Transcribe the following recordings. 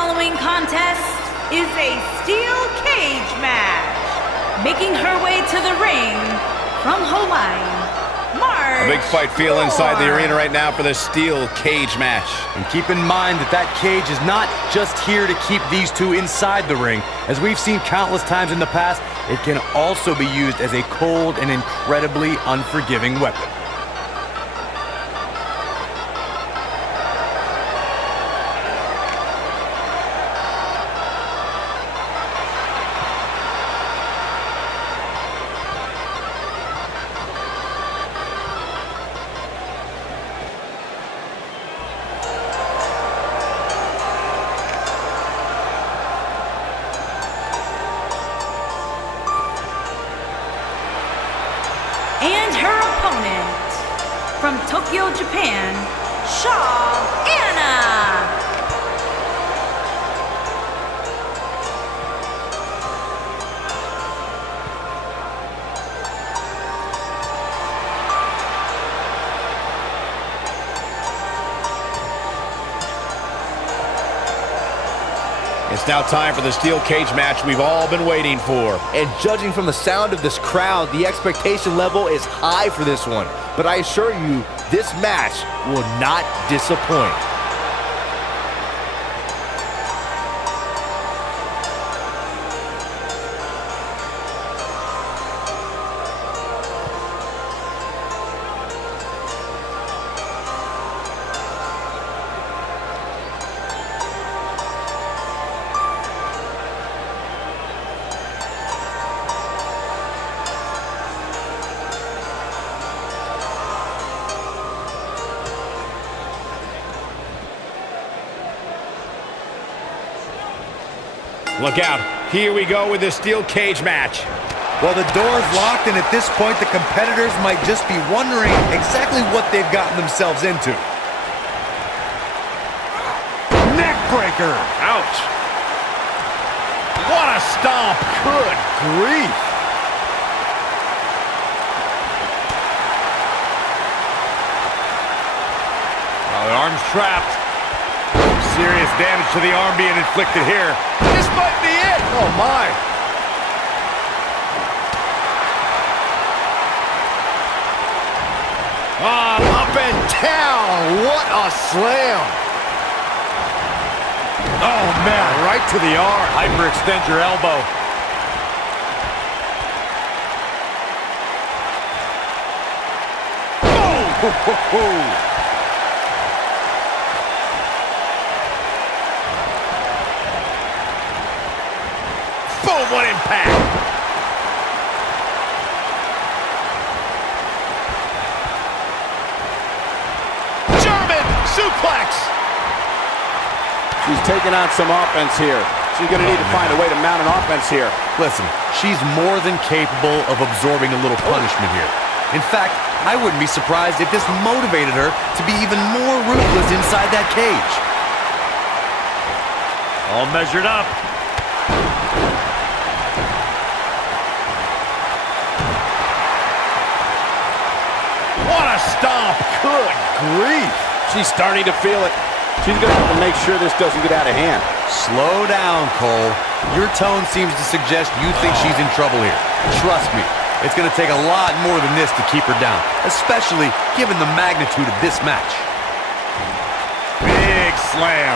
following contest is a steel cage match. Making her way to the ring from Hawaii, March. A big fight feel inside the arena right now for this steel cage match. And keep in mind that that cage is not just here to keep these two inside the ring. As we've seen countless times in the past, it can also be used as a cold and incredibly unforgiving weapon. And her opponent, from Tokyo, Japan, Shauna. It's now time for the steel cage match we've all been waiting for. And judging from the sound of this crowd, the expectation level is high for this one. But I assure you, this match will not disappoint. Look out. Here we go with the steel cage match. Well, the door's locked, and at this point, the competitors might just be wondering exactly what they've gotten themselves into. Neck breaker. Ouch. What a stomp. Good grief. Oh, the arm's trapped. Serious damage to the arm being inflicted here. This might be it. Oh, my. Up and down. What a slam. Oh, man, right to the arm. Hyperextend your elbow. Oh! Boom, what impact! German suplex! She's taking on some offense here. She's going to need to find a way to mount an offense here. Listen, she's more than capable of absorbing a little punishment here. In fact, I wouldn't be surprised if this motivated her to be even more ruthless inside that cage. All measured up. What a stomp! Good grief! She's starting to feel it. She's going to have to make sure this doesn't get out of hand. Slow down, Cole. Your tone seems to suggest you think she's in trouble here. Trust me, it's going to take a lot more than this to keep her down, especially given the magnitude of this match. Big slam.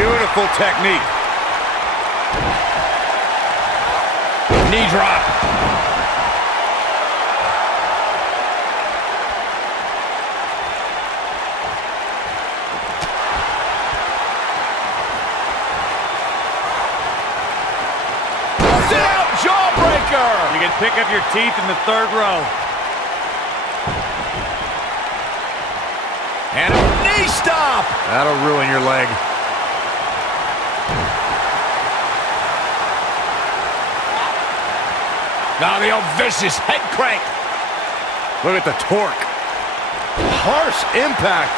Beautiful technique. Knee drop. Sit out jawbreaker. You can pick up your teeth in the third row. And a knee stomp. That'll ruin your leg. Now the old vicious head crank. Look at the torque. Harsh impact.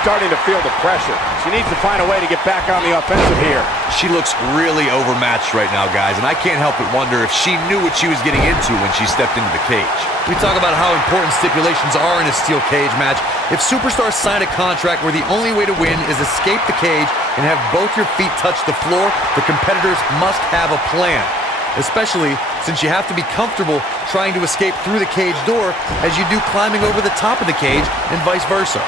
starting to feel the pressure. She needs to find a way to get back on the offensive here. She looks really overmatched right now, guys, and I can't help but wonder if she knew what she was getting into when she stepped into the cage. We talk about how important stipulations are in a steel cage match. If superstars sign a contract where the only way to win is escape the cage and have both your feet touch the floor, the competitors must have a plan. Especially since you have to be comfortable trying to escape through the cage door as you do climbing over the top of the cage and vice versa.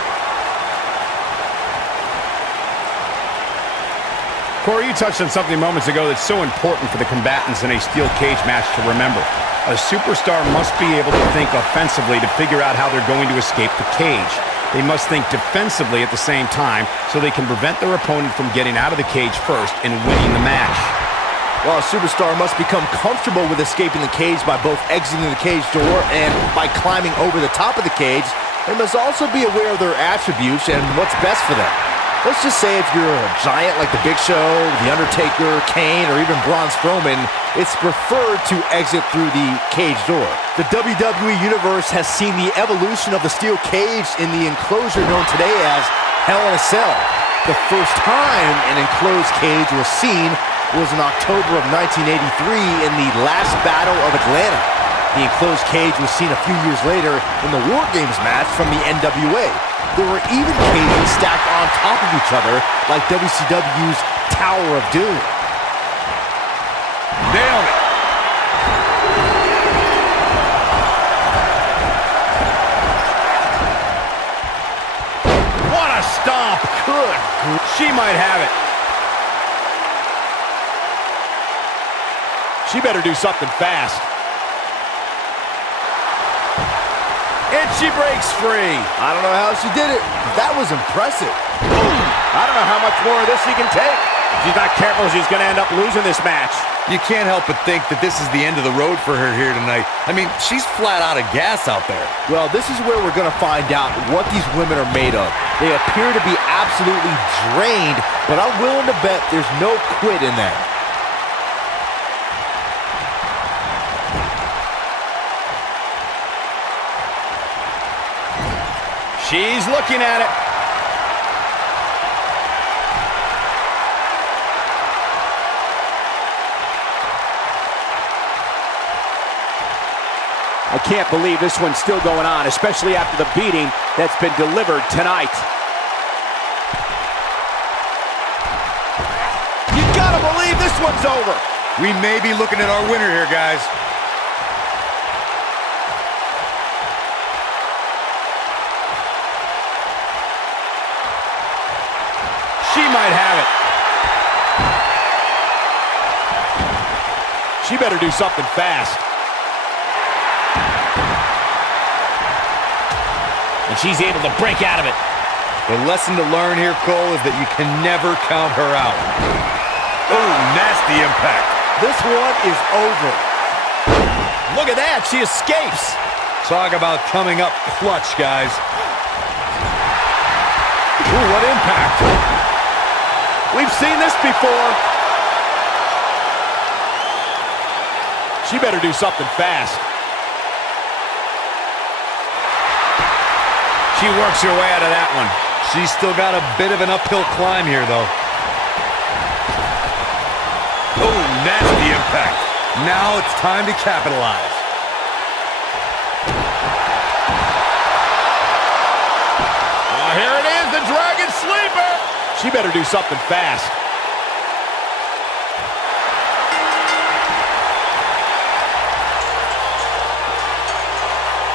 Corey, you touched on something moments ago that's so important for the combatants in a steel cage match to remember. A superstar must be able to think offensively to figure out how they're going to escape the cage. They must think defensively at the same time so they can prevent their opponent from getting out of the cage first and winning the match. While a superstar must become comfortable with escaping the cage by both exiting the cage door and by climbing over the top of the cage, they must also be aware of their attributes and what's best for them. Let's just say if you're a giant like The Big Show, The Undertaker, Kane, or even Braun Strowman, it's preferred to exit through the cage door. The WWE Universe has seen the evolution of the steel cage in the enclosure known today as Hell in a Cell. The first time an enclosed cage was seen was in October of 1983 in the last Battle of Atlanta. The enclosed cage was seen a few years later in the War Games match from the NWA. There were even cages stacked on top of each other like WCW's Tower of Doom. Nailed it. What a stomp. Good. She might have it. She better do something fast. And she breaks free. I don't know how she did it. That was impressive. Boom. I don't know how much more of this she can take. If she's not careful, she's going to end up losing this match. You can't help but think that this is the end of the road for her here tonight. I mean, she's flat out of gas out there. Well, this is where we're going to find out what these women are made of. They appear to be absolutely drained, but I'm willing to bet there's no quit in them. She's looking at it. I can't believe this one's still going on, especially after the beating that's been delivered tonight. You gotta believe this one's over. We may be looking at our winner here, guys. She might have it. She better do something fast. And she's able to break out of it. The lesson to learn here, Cole, is that you can never count her out. Oh, nasty impact. This one is over. Look at that, she escapes. Talk about coming up clutch, guys. Ooh, what impact. We've seen this before. She better do something fast. She works her way out of that one. She's still got a bit of an uphill climb here, though. Oh, nasty impact. Now it's time to capitalize. Oh, here it is, the Dragon Sleeper. She better do something fast.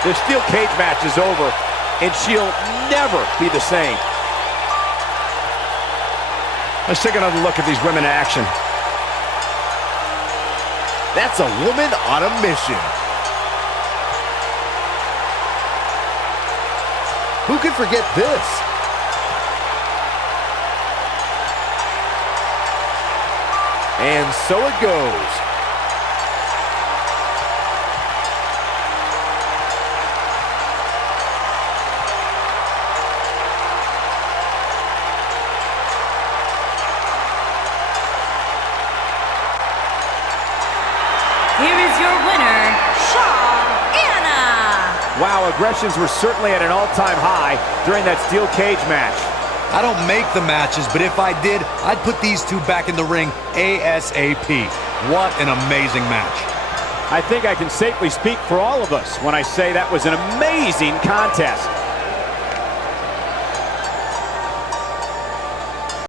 The steel cage match is over, and she'll never be the same. Let's take another look at these women in action. That's a woman on a mission. Who could forget this? And so it goes. Here is your winner, Shauna. Wow, aggressions were certainly at an all-time high during that steel cage match. I don't make the matches, but if I did, I'd put these two back in the ring ASAP. What an amazing match. I think I can safely speak for all of us when I say that was an amazing contest.